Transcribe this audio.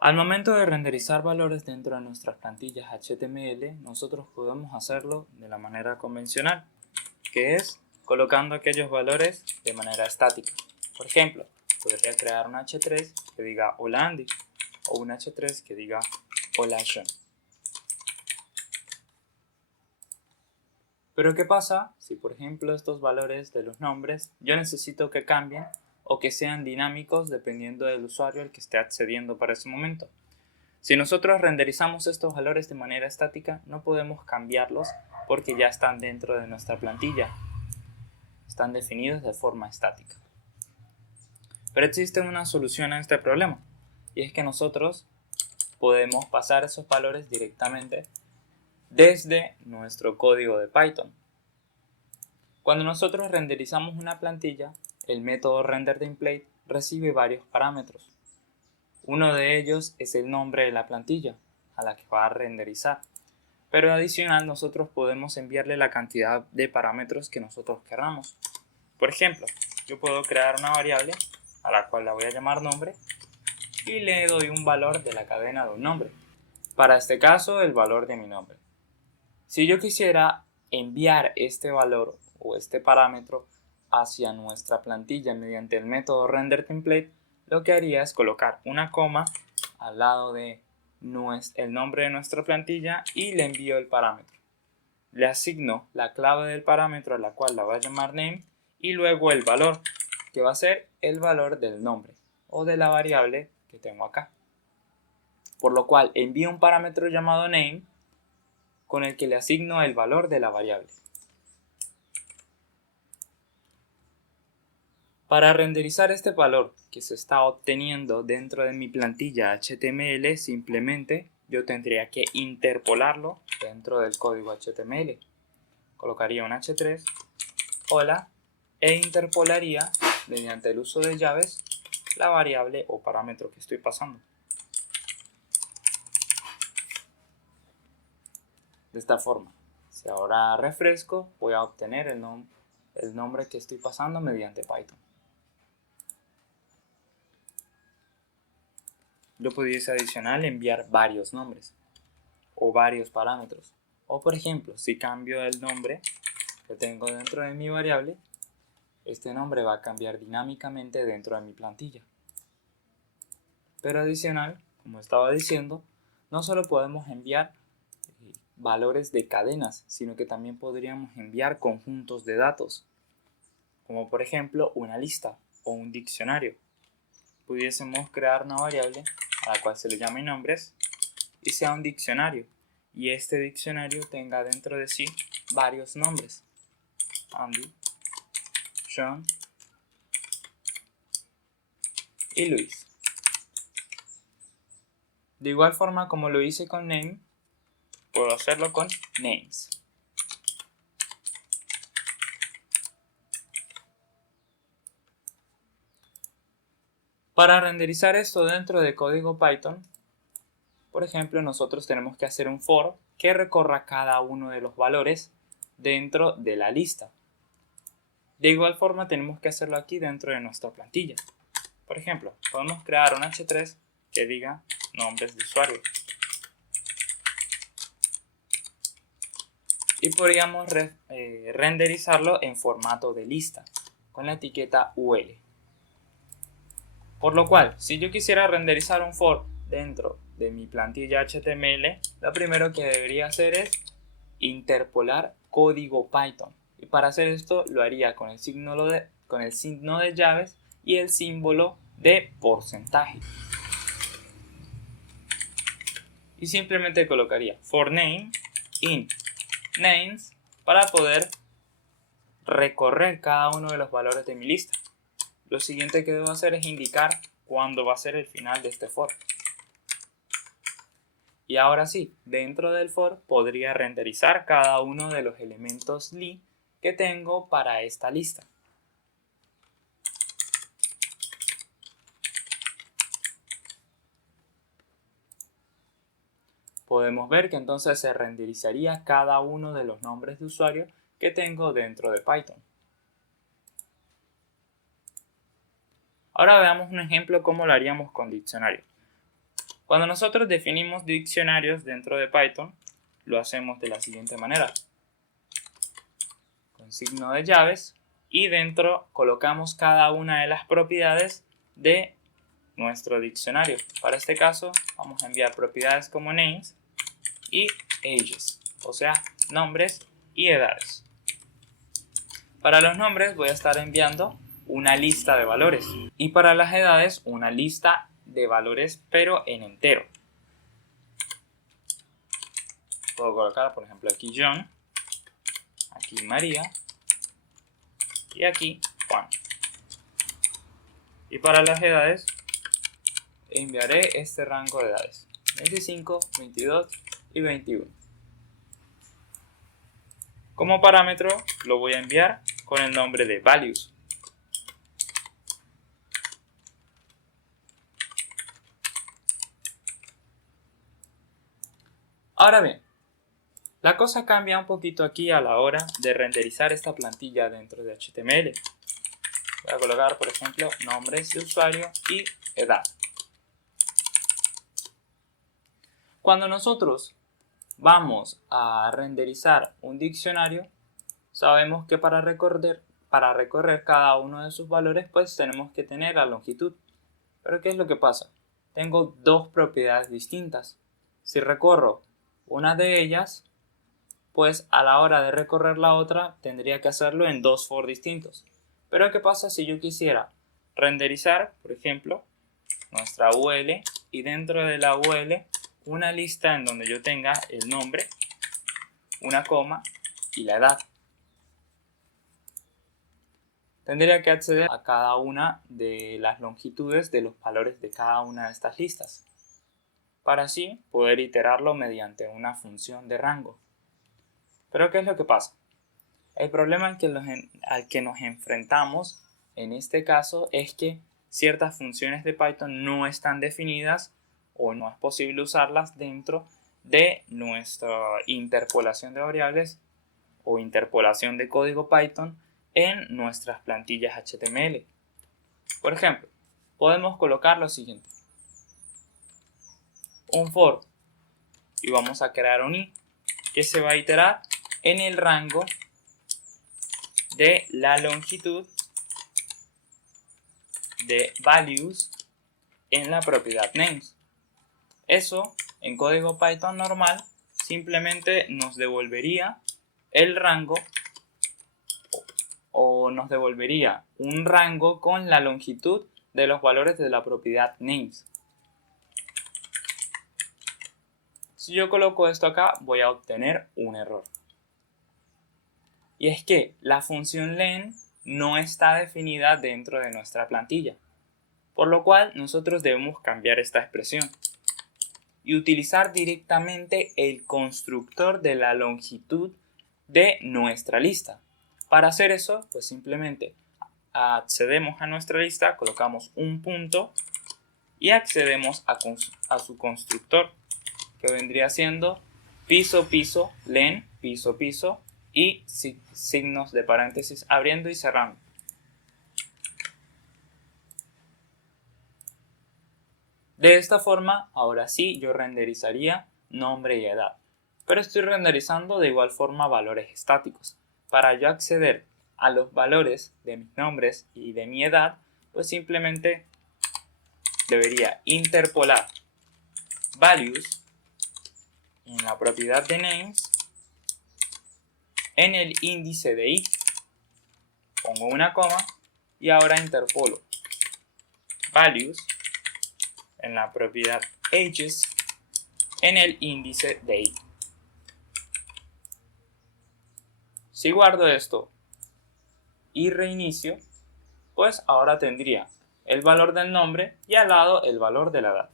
Al momento de renderizar valores dentro de nuestras plantillas HTML, nosotros podemos hacerlo de la manera convencional, que es colocando aquellos valores de manera estática. Por ejemplo, podría crear un H3 que diga hola Andy o un H3 que diga hola John. Pero ¿qué pasa si, por ejemplo, estos valores de los nombres yo necesito que cambien o que sean dinámicos dependiendo del usuario al que esté accediendo para ese momento? Si nosotros renderizamos estos valores de manera estática, no podemos cambiarlos porque ya están dentro de nuestra plantilla. Están definidos de forma estática. Pero existe una solución a este problema, y es que nosotros podemos pasar esos valores directamente desde nuestro código de Python. Cuando nosotros renderizamos una plantilla, el método renderTemplate recibe varios parámetros. Uno de ellos es el nombre de la plantilla a la que va a renderizar, pero adicional nosotros podemos enviarle la cantidad de parámetros que nosotros queramos. Por ejemplo, yo puedo crear una variable a la cual la voy a llamar nombre y le doy un valor de la cadena de un nombre. Para este caso, el valor de mi nombre. Si yo quisiera enviar este valor o este parámetro hacia nuestra plantilla mediante el método renderTemplate, lo que haría es colocar una coma al lado de el nombre de nuestra plantilla y le envío el parámetro. Le asigno la clave del parámetro a la cual la voy a llamar name y luego el valor, que va a ser el valor del nombre o de la variable que tengo acá. Por lo cual envío un parámetro llamado name con el que le asigno el valor de la variable. Para renderizar este valor que se está obteniendo dentro de mi plantilla HTML, simplemente yo tendría que interpolarlo dentro del código HTML. Colocaría un H3, hola, e interpolaría mediante el uso de llaves la variable o parámetro que estoy pasando. De esta forma, si ahora refresco, voy a obtener el nombre que estoy pasando mediante Python. Yo pudiese adicional enviar varios nombres o varios parámetros. O por ejemplo, si cambio el nombre que tengo dentro de mi variable, este nombre va a cambiar dinámicamente dentro de mi plantilla. Pero adicional, como estaba diciendo, no solo podemos enviar valores de cadenas, sino que también podríamos enviar conjuntos de datos, como por ejemplo una lista o un diccionario. Pudiésemos crear una variable a la cual se le llame nombres y sea un diccionario, y este diccionario tenga dentro de sí varios nombres: Andy, John y Luis. De igual forma como lo hice con name, puedo hacerlo con names. Para renderizar esto dentro de código Python, por ejemplo, nosotros tenemos que hacer un for que recorra cada uno de los valores dentro de la lista. De igual forma tenemos que hacerlo aquí dentro de nuestra plantilla. Por ejemplo, podemos crear un H3 que diga nombres de usuario. Y podríamos renderizarlo en formato de lista con la etiqueta UL. Por lo cual, si yo quisiera renderizar un for dentro de mi plantilla HTML, lo primero que debería hacer es interpolar código Python. Y para hacer esto lo haría con el signo de llaves y el símbolo de porcentaje. Y simplemente colocaría for name int names para poder recorrer cada uno de los valores de mi lista. Lo siguiente que debo hacer es indicar cuándo va a ser el final de este for. Y ahora sí, dentro del for podría renderizar cada uno de los elementos li que tengo para esta lista. Podemos ver que entonces se renderizaría cada uno de los nombres de usuario que tengo dentro de Python. Ahora veamos un ejemplo cómo lo haríamos con diccionario. Cuando nosotros definimos diccionarios dentro de Python, lo hacemos de la siguiente manera. Con signo de llaves y dentro colocamos cada una de las propiedades de nuestro diccionario. Para este caso vamos a enviar propiedades como names y ages, o sea, nombres y edades. Para los nombres voy a estar enviando una lista de valores y para las edades una lista de valores pero en entero. Puedo colocar por ejemplo aquí John, aquí María y aquí Juan. Y para las edades enviaré este rango de edades, 25, 22 y 21. Como parámetro lo voy a enviar con el nombre de values. Ahora bien, la cosa cambia un poquito aquí a la hora de renderizar esta plantilla dentro de HTML. Voy a colocar, por ejemplo, nombres de usuario y edad. Cuando nosotros vamos a renderizar un diccionario, sabemos que para recorrer cada uno de sus valores, pues tenemos que tener la longitud. Pero ¿qué es lo que pasa? Tengo dos propiedades distintas. Si recorro una de ellas, pues a la hora de recorrer la otra tendría que hacerlo en dos for distintos. Pero ¿qué pasa si yo quisiera renderizar, por ejemplo, nuestra UL y dentro de la UL una lista en donde yo tenga el nombre, una coma y la edad? Tendría que acceder a cada una de las longitudes de los valores de cada una de estas listas, para así poder iterarlo mediante una función de rango. Pero ¿qué es lo que pasa? El problema al que nos enfrentamos en este caso es que ciertas funciones de Python no están definidas o no es posible usarlas dentro de nuestra interpolación de variables o interpolación de código Python en nuestras plantillas HTML. Por ejemplo, podemos colocar lo siguiente: un for, y vamos a crear un i que se va a iterar en el rango de la longitud de values en la propiedad names. Eso en código Python normal simplemente nos devolvería el rango o nos devolvería un rango con la longitud de los valores de la propiedad names. Si yo coloco esto acá, voy a obtener un error. Y es que la función len no está definida dentro de nuestra plantilla, por lo cual nosotros debemos cambiar esta expresión y utilizar directamente el constructor de la longitud de nuestra lista. Para hacer eso, pues simplemente accedemos a nuestra lista, colocamos un punto y accedemos a su constructor, que vendría siendo piso piso len piso piso y signos de paréntesis abriendo y cerrando. De esta forma, ahora sí, yo renderizaría nombre y edad, pero estoy renderizando de igual forma valores estáticos. Para yo acceder a los valores de mis nombres y de mi edad, pues simplemente debería interpolar values en la propiedad de names en el índice de i, pongo una coma y ahora interpolo values en la propiedad ages en el índice de i. Si guardo esto y reinicio, pues ahora tendría el valor del nombre y al lado el valor de la edad.